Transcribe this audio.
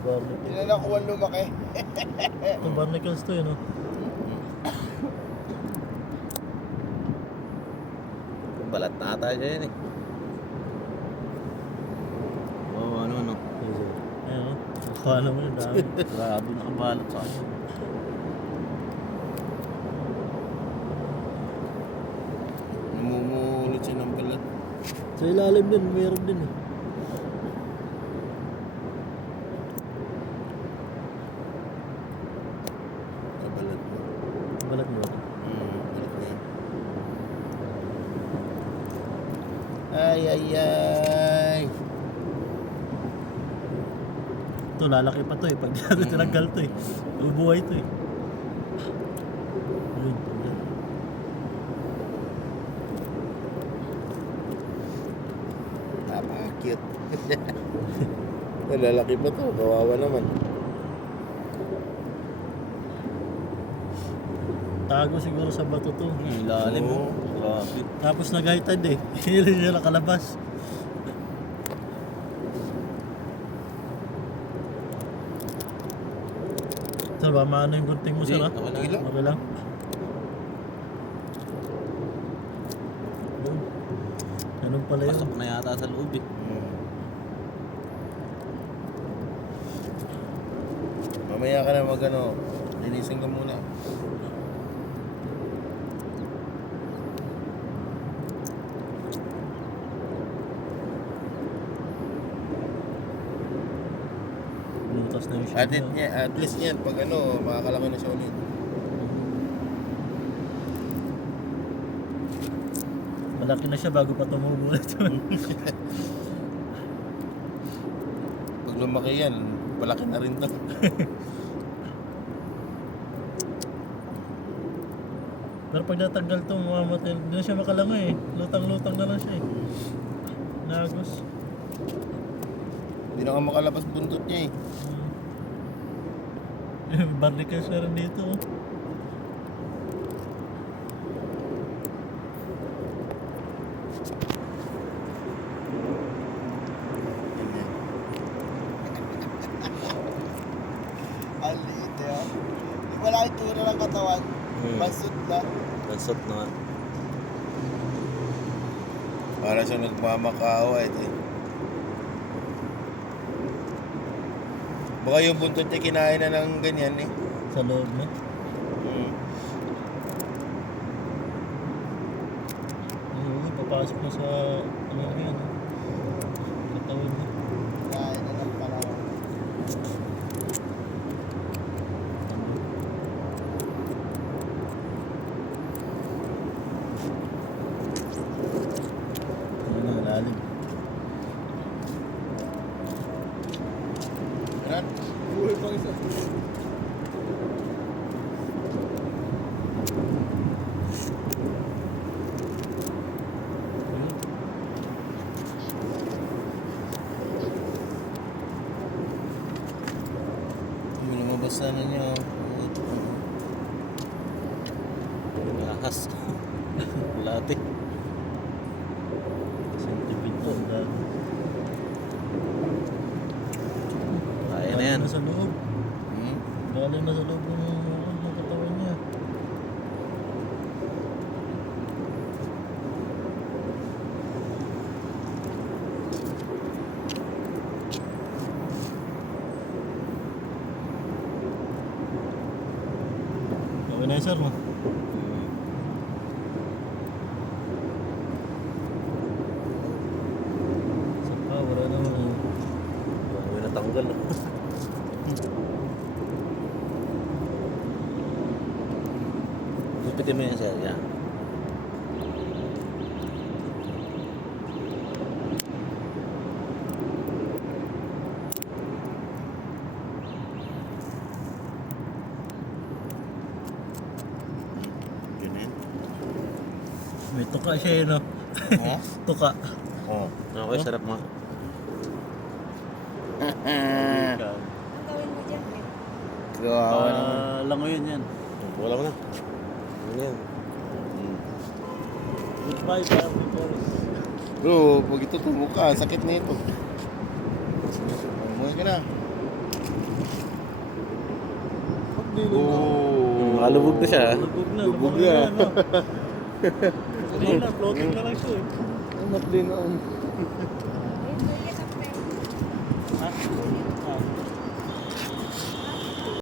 Barnacle. Hindi na nakuha lumaki. Ito barnacles to yun, no? Balat na ata dyan eh. Oo, ano. Ayan, no? Nakuha naman yung dami. Grabe nakabalot sa akin. Namumulot siya ng balat. Sa ilalim din, meron din eh. Balat mo. Balat mo. Balat mo yan. Ay. Ito, lalaki pa to eh. Pag tinanggal to eh. Ubuhay to eh. Yun. Napaka-cute. Lalaki pa to. Kawawa naman. Tago siguro sa bato to. Ilalim mo. Oo. Grabe. Tapos nag-hightad eh. Hindi niya nakalabas. Sir, ba maano yung gunting mo, sir, ha? Hindi, okay lang. Okay lang. Yun. Ganun pala yun. Pasok na yata sa loob eh. Mamaya ka na linisin ka muna. Lutas na yung At, shade niya. at least yan, pag makakalaki na siya ulit. Malaki na siya bago pa tumubo ulit. Pag lumaki yan, palaki na rin to. Pero pag natanggal to, mamamatay. Hindi na siya makalangoy eh. Lutang-lutang na lang siya eh. Nagos. Hindi na ka makalabas buntot niya eh. Barnacles na rin dito. Oh. Ang liit eh. Di ba lang itsura ng katawan? Basot na. Bansot na nga. Para siya nagmamakaawa ito eh. Baka yung buntot niya kinain na ng ganyan eh. Sa loob na. Oo, papasok na sa ano yan. Katawan niya. Kinain na ng palawan. Ano na, lalim. Ganun? Buhay pang isa. Yung lumabas na niya. Lahas. Lati. Centipede to. Dami. Kaya na yan. Galing na sa loob. Hmm? Galing na sa loob ng katawan niya. Okay na yun, sir, no? Sa pa, wala naman eh. Grabe natanggal. Gupitin mo yan sir. Yan. Ganun. May tuka siya eh, no? Ha? Tuka. Oo. Okay, sarap mo. Ang gawin mo dyan, eh. Kawawa naman. Langoy yan. Wala mo na. Ano yan? Goodbye, Barbie Boys. Bro, pag ito tumuka, sakit na ito. Umuwi ka na. din na. Makalubog na siya. Lubog na. Lubog na. na. Ano? Kanina, floating na lang siya eh. Anak din na.